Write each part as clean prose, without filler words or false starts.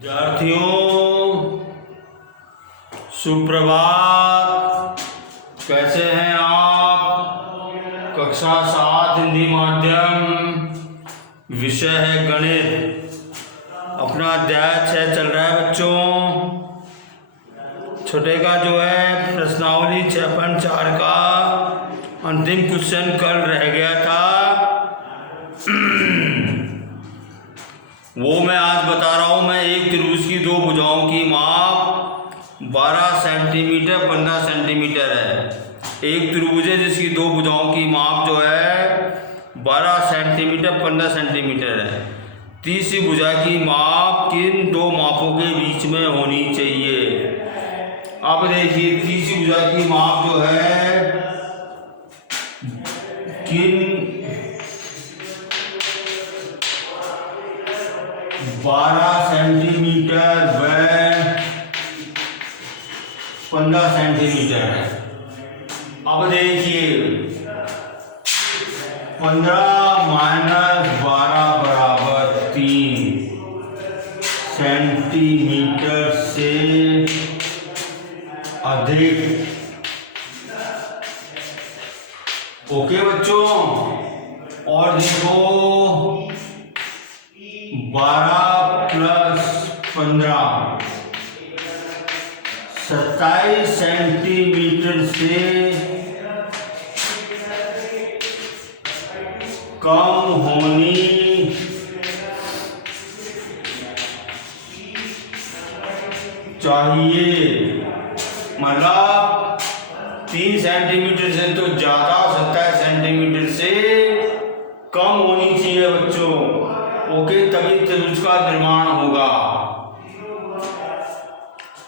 विद्यार्थियों सुप्रभात। कैसे हैं आप? कक्षा 7 हिंदी माध्यम, विषय है गणित। अपना अध्याय 6 चल रहा है बच्चों। छोटे का जो है प्रश्नावली 6.4 का अंतिम क्वेश्चन कल रह गया था वो मैं आज बता रहा हूँ। मैं एक त्रिभुज की दो भुजाओं की माप 12 सेंटीमीटर 15 सेंटीमीटर है। एक त्रिभुज है जिसकी दो भुजाओं की माप जो है 12 सेंटीमीटर 15 सेंटीमीटर है। तीसरी भुजा की माप किन दो मापों के बीच में होनी चाहिए? अब देखिए, तीसरी भुजा की माप जो है किन 12 सेंटीमीटर व 15 सेंटीमीटर है। अब देखिए, 15 माइनस 12 बराबर 3 सेंटीमीटर से अधिक। ओके बच्चों, और देखो 12 प्लस 15 27 सेंटीमीटर से कम होनी चाहिए। मतलब 3 सेंटीमीटर से तो ज्यादा, 27 सेंटीमीटर से कम होनी चाहिए बच्चों। ओके, तभी त्रिभुज का निर्माण होगा।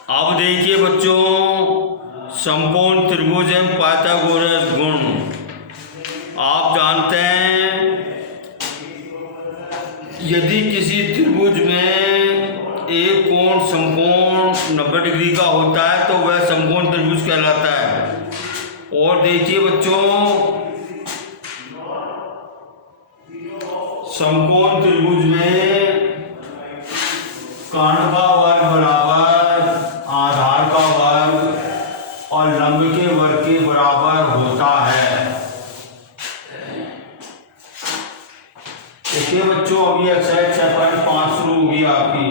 अब देखिए बच्चों, समकोण त्रिभुज एवं पाइथागोरस गुण। आप जानते हैं यदि किसी त्रिभुज में एक कोण समकोण 90 डिग्री का होता है तो वह समकोण त्रिभुज कहलाता है। और देखिए बच्चों, समकोण त्रिभुज में कर्ण का वर्ग बराबर आधार का वर्ग और लंब के वर्ग के बराबर होता है। देखिए बच्चों, अभी एक्सरसाइज 6.5 शुरू होगी आपकी।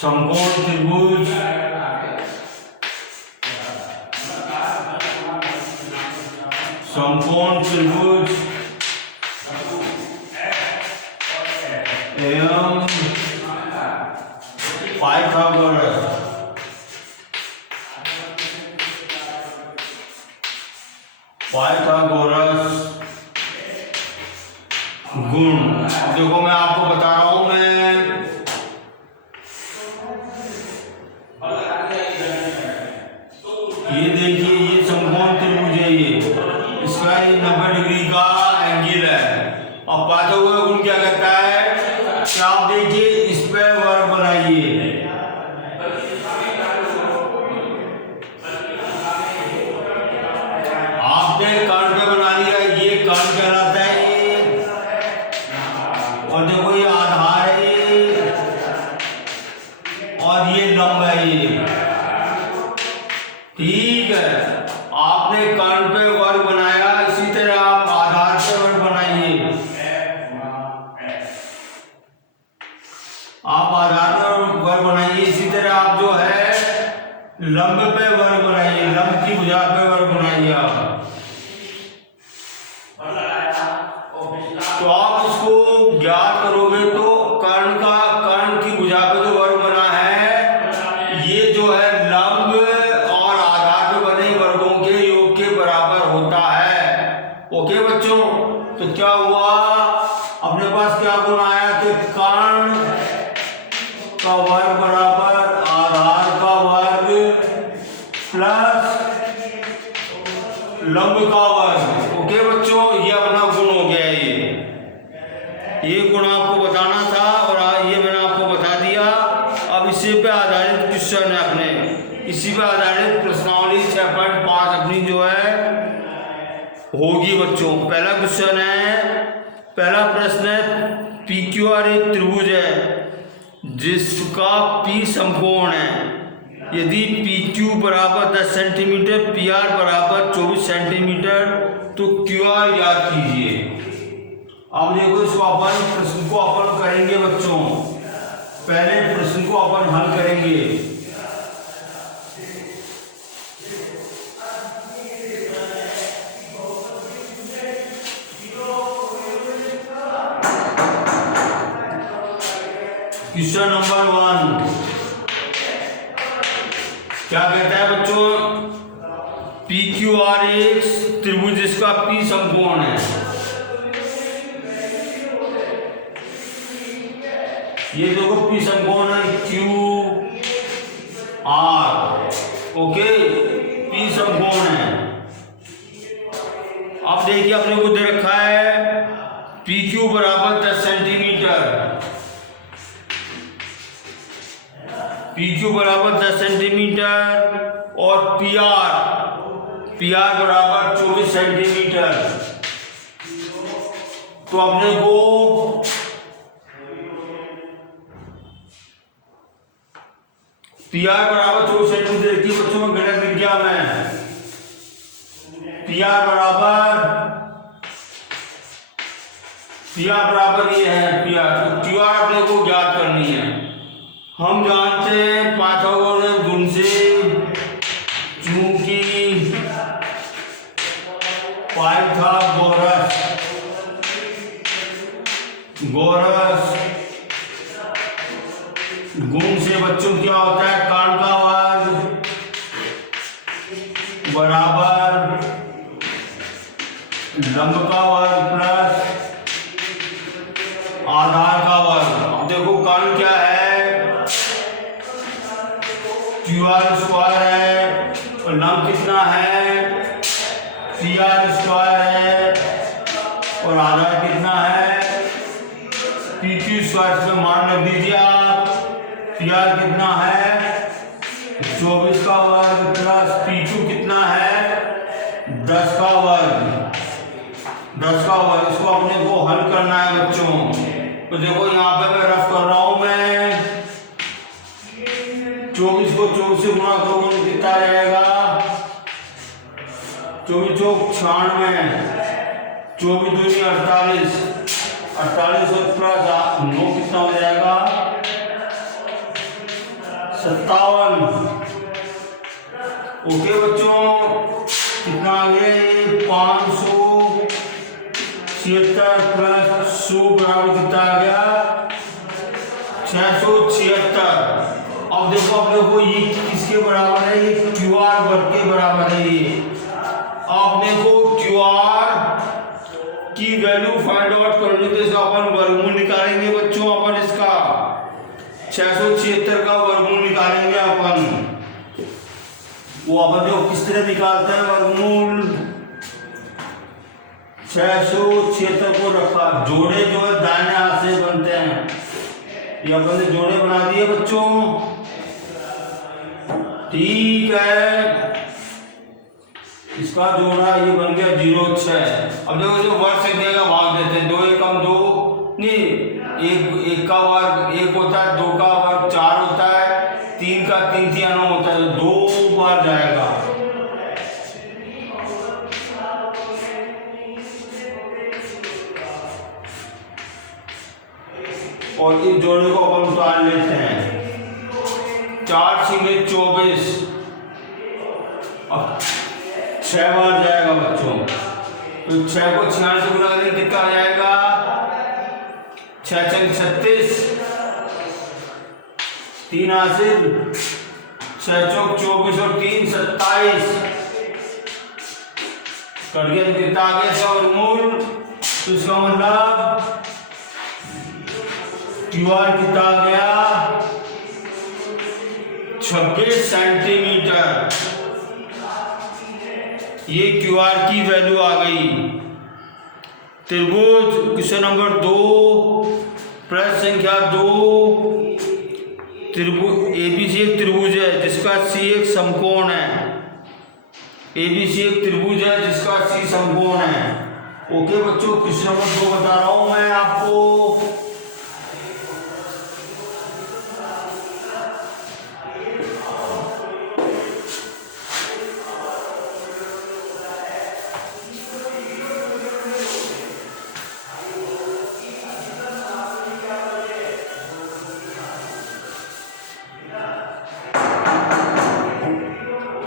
समकोण त्रिभुज समकोण त्रिभुज एवं पाइथागोरस गुण। देखो, मैं आपको बता रहा हूं। ये देखिए, ये समकोण त्रिभुज है। इसका 90 डिग्री का एंगल है। अब पाइथागोरस गुण क्या कहता है कि आप देखिए, इस पे वर्ग बनाइए। आपने कर्ण पे बना लिया, ये कर्ण कहलाता है। और देखो, ये आधार है ये, और ये लंब है ये। ठीक है, आपने कर्ण पे वर्ग बनाया, इसी तरह आप आधार पे वर्ग बनाइए। आप आधार पे वर्ग बनाइए, इसी तरह आप जो है लंब पे वर्ग बनाइए, लंब की भुजा पे वर्ग बनाइए आप। तो आप इसको ज्ञात करोगे तो कर्ण की भुजा पे जो वर्ग बना है, ये जो है लंब और आधार पे बने वर्गों के योग के बराबर होता है। ओके बच्चों, तो क्या हुआ, अपने पास क्या गुण आया कि कर्ण का वर्ग बराबर आधार का वर्ग प्लस लंब का वर्ग। ओके बच्चों, ये अपना गुण हो गया। ये गुण आपको बताना था और ये मैंने आपको बता दिया। अब इसी पे आधारित क्वेश्चन है अपने, इसी पे आधारित प्रश्नावली 6.5 अपनी जो है होगी बच्चों। पहला क्वेश्चन है, पहला प्रश्न है PQR एक त्रिभुज है जिसका P समकोण है। यदि PQ बराबर 10 सेंटीमीटर, PR बराबर 24 सेंटीमीटर, तो QR याद कीजिए। अब देखो इसको अपन प्रश्न को अपन करेंगे बच्चों। पहले प्रश्न को अपन हल करेंगे। क्वेश्चन नंबर 1 क्या कहता है बच्चों? PQR एक त्रिभुज जिसका P समकोण है। ये देखो P समकोण है QR, ओके, P समकोण है। अब देखिए अपने को दे रखा है PQ बराबर 10 सेंटीमीटर, PQ बराबर 10 सेंटीमीटर और PR बराबर 24 सेंटीमीटर। तो अपने को PR बराबर 24 सेंटीमीटर देखिए बच्चों में गणित विज्ञान में PR बराबर ये है PR, तो QR अपने को ज्ञात करनी है। हम जानते हैं पाइथागोरस गुण से, चूंकि पाइथागोरस गुण से बच्चों क्या होता है? कर्ण का वर्ग बराबर लंब का वर्ग प्लस आधार का वर्ग। अब देखो कर्ण क्या है? QR स्क्वायर है और लंब कितना है? PR स्क्वायर है और आधार कितना है? PQ square. इसमें मान रख दीजिए आप। PR कितना है? 24 का वर्ग प्लस PQ कितना है? 10 का वर्ग। इसको अपने को हल करना है बच्चों। तो देखो यहाँ पे मैं रफ कर रहा हूं। मैं 24 को 24 से गुणा करोगे कितना रहेगा? 24 चौक 96, 24 दूनी 48, 48 और प्लस 9 कितना हो जाएगा? 57। ओके बच्चों, कितना आ गया? 576 प्लस 100 बराबर कितना आ गया? 676। अब देखो अपने को ये किसके बराबर है? ये QR वर्ग के बराबर है। ये आपने को QR की वैल्यू फाइंड आउट करनी, तो इसका अपन वर्गमूल निकालेंगे बच्चों। अपन इसका 676 का वर्गमूल निकालेंगे अपन। वो अपन जो किस तरह निकालते हैं वर्गमूल? 676 को रखा, जोड़े जो है दाहिने हाथ से बनते हैं। ये अपन ने जोड़े बना दिए बच्चों, ठीक है। इसका जोड़ा ये बन गया 0,6। अब देखो जो वर्ग संख्या का भाग देते हैं, 2 एकम 2 नहीं, एक का वर्ग 1 होता है, 2 का वर्ग 4 होता है, 3 का 3 तिया 9 होता है, तो 2 बार जाएगा। और इस जोड़े को अपन उतार लेते हैं। 4 सिंगे 24, अब 6 बार जाएगा बच्चों। तो 6 को 66 से गुणा करेंगे कितना आ जाएगा? 6 छंग 36, 3 हासिल, 6 चौक 24 और 3 27। कट गया तो कितना आ गया इसका वर्गमूल? तो इसका मतलब QR कितना आ गया? 26 सेंटीमीटर। ये QR की वैल्यू आ गई। त्रिभुज क्वेश्चन नंबर 2 प्रश्न संख्या 2, त्रिभुज ABC एक त्रिभुज है जिसका C एक समकोण है। ABC एक त्रिभुज है जिसका C समकोण है। ओके बच्चों, क्वेश्चन नंबर 2 बता रहा हूं मैं आपको।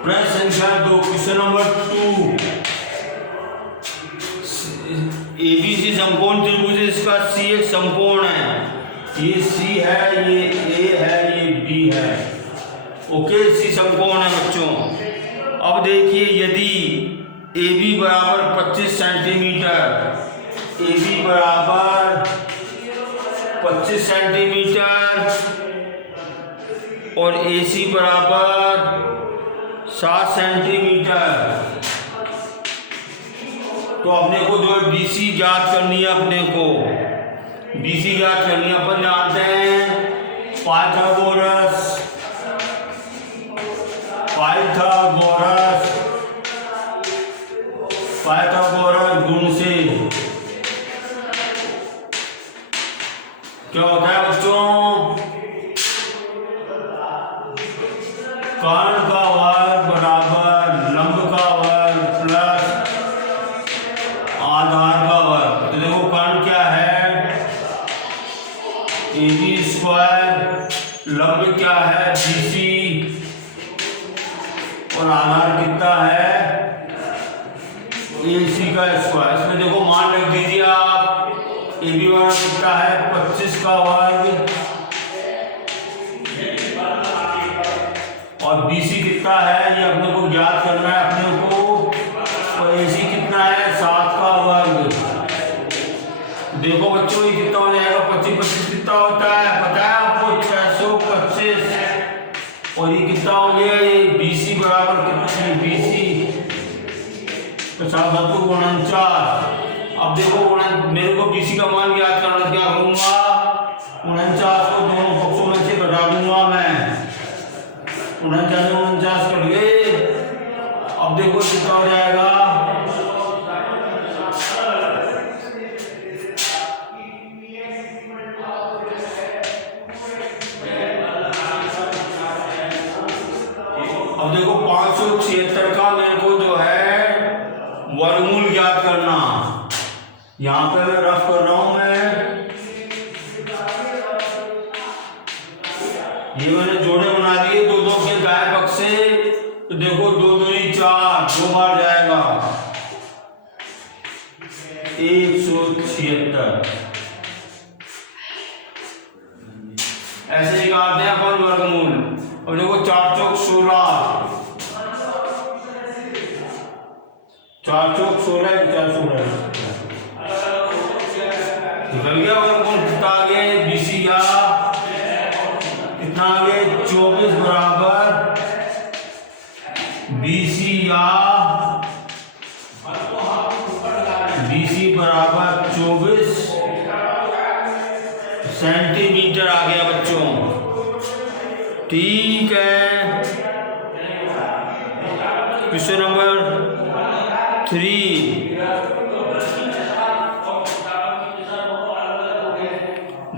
प्रश्न संख्या 2 क्वेश्चन नंबर 2। एबीसी समकोण त्रिभुज, इसका सी एक समकोण है, ये सी है, ये ए है, ये बी है। ओके, सी समकोण है बच्चों। अब देखिए, यदि ए बी बराबर 25 सेंटीमीटर, ए बी बराबर 25 सेंटीमीटर और ए सी बराबर 7 सेंटीमीटर, तो अपने को जो है BC ज्ञात करनी है। अपने को BC ज्ञात करनी है। अपन जानते हैं पाइथागोरस गुण से क्या होता है बच्चों, कर्ण का वर्ग बराबर लंब का वर्ग प्लस आधार का वर्ग। तो देखो कर्ण क्या है, AB स्क्वायर, लंब क्या है BC, और आधार कितना है AC का स्क्वायर। इसमें देखो मान रख दीजिए आप, AB वर्ग कितना है 25 का वर्ग, और BC कितना है ये अपने को ज्ञात करना है अपने को, और AC कितना है 7 का वर्ग। देखो बच्चों ये कितना हो जाएगा, 25 कितना होता है पता है आपको, 625, और ये कितना हो गया, ये BC बराबर कितना है, BC 49। अब देखो मेरे को BC का मान ज्ञात करना, क्या करूंगा 49 को दोनों पक्षों में से घटा दूंगा मैं, 49 कट गए। अब देखो कितना हो जाएगा, अब देखो 576 का मेरे को जो है वर्गमूल ज्ञात करना। यहाँ पे मैं रफ कर रहा हूं ये मैंने जोड़े बना दिए दो दो के दाएं पक्ष से। तो देखो 2 दूनी 4, 2 बार जाएगा 176। ऐसे निकालते हैं अपन वर्गमूल। अब देखो 4 चौक 16, 4 चौक 16, 4 16 निकल गया वर्गमूल। कितना आगे BC या कितना आगे 24 बराबर BC या BC बराबर 24 सेंटीमीटर आ गया बच्चों। ठीक है, क्वेश्चन नंबर 3।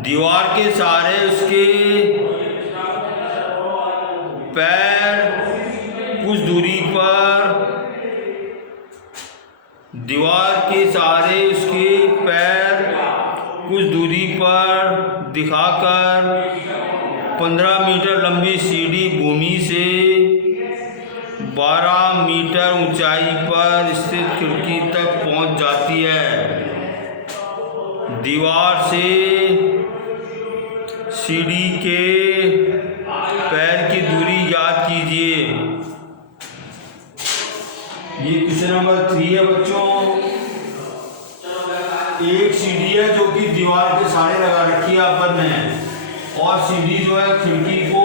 दीवार के सहारे उसके पैर कुछ दूरी पर, दीवार के सहारे उसके पैर कुछ दूरी पर दिखाकर 15 मीटर लंबी सीढ़ी भूमि से 12 मीटर ऊंचाई पर स्थित खिड़की तक पहुंच जाती है। दीवार से सीढ़ी के पैर की दूरी याद कीजिए। ये क्वेश्चन नंबर 3 है बच्चों। एक सीढ़ी है जो कि दीवार के सहारे लगा रखी है अपन ने, और सीढ़ी जो है खिड़की को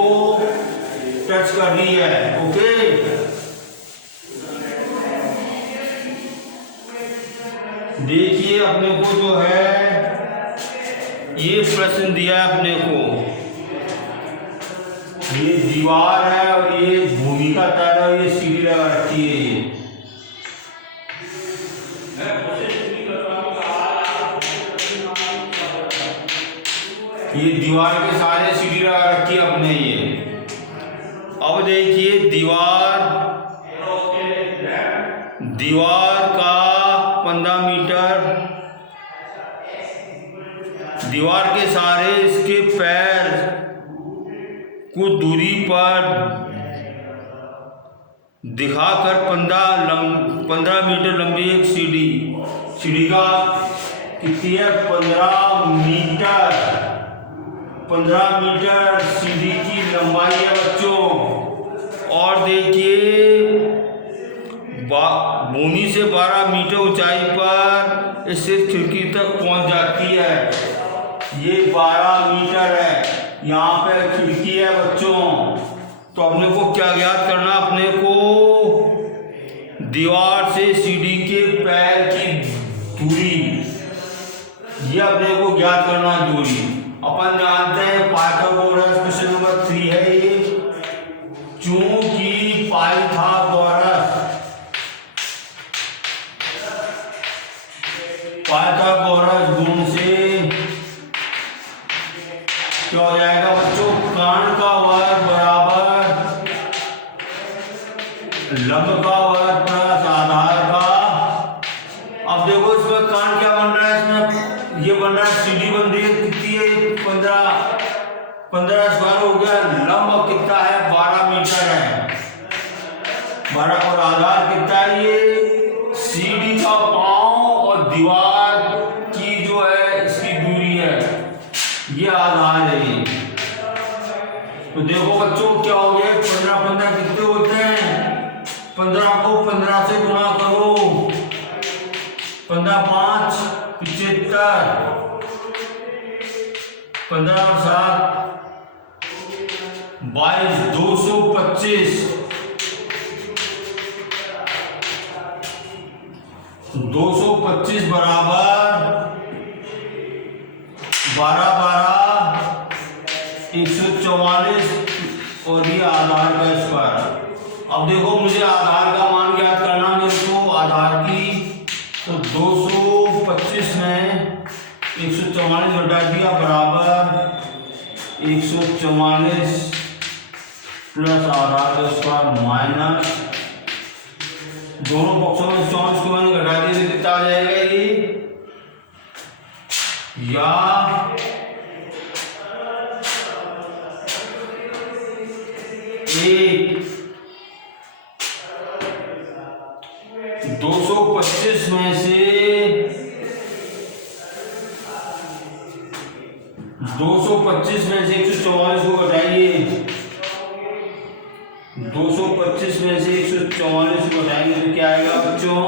टच कर रही है। ओके, देखिए अपने को जो है ये प्रश्न दिया है अपने को, ये दीवार है और ये भूमि का तल है, ये सीढ़ी लगा रखी है। ये दीवार के सारे सीढ़ी लगा रखी है अपने ये। अब देखिए दीवार का 15 मीटर, दीवार के सहारे इसके पैर कुछ दूरी पर दिखाकर 15 मीटर लंबी एक सीढ़ी का कितनी है 15 मीटर सीढ़ी की लंबाई है बच्चों। और देखिए भूमि से 12 मीटर ऊंचाई पर इससे खिड़की तक पहुंच जाती है। ये 12 मीटर है, यहाँ पे खिड़की है बच्चों। तो अपने को क्या ज्ञात करना, अपने को दीवार से सीढ़ी के पैर की दूरी, ये अपने को ज्ञात करना दूरी। अपन जानते हैं पाइथागोरस, क्वेश्चन नंबर 3 है ये। चूंकि पाइथागोरस गुण से क्या हो जाएगा बच्चों, कर्ण का वर्ग बराबर लंब का वर्ग प्लस आधार का। अब देखो इसमें कर्ण क्या बन रहा है, इसमें ये बन रहा है सीढ़ी बन रही है, कितनी है 15 स्क्वायर हो गया। लंब कितना है 12 मीटर है, 12 और आधार कितना है, ये सीढ़ी का पांव और दीवार की जो है इसकी दूरी है, ये आधार है ये। तो देखो बच्चों क्या हो गया, 15 कितने होते हैं, 15 को 15 से गुणा करो, 15 5 75, 15 और 7 22, 225 बराबर 12 144 और ये आधार का स्क्वायर। अब देखो मुझे आधार का मान ज्ञात करना, मेरे को आधार की, तो 225 में 144 घटा दिया बराबर 144 प्लस आधार का स्क्वायर माइनस, दोनों पक्षों में 24 को मैंने घटा दिया तो कितना आ जाएगा ये, या 225 में से 144 को घटाइए, 225 में से 144 को घटाएंगे तो क्या आएगा बच्चों,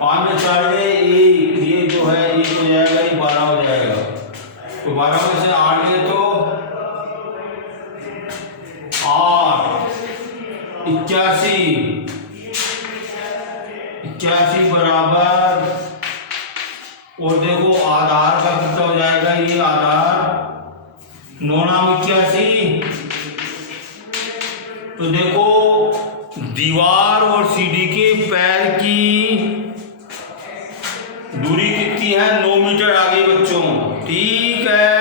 5 में 4 है 1, ये जो है 1 हो जाएगा, ये 12 हो जाएगा। तो 12 में से 8 है तो 8 81 बराबर, और देखो आधार का कितना हो जाएगा, ये आधार 9 81। तो देखो दीवार और सीढ़ी के पैर की दूरी कितनी है, 9 मीटर आगे बच्चों। ठीक है,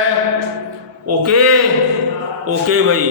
ओके भाई।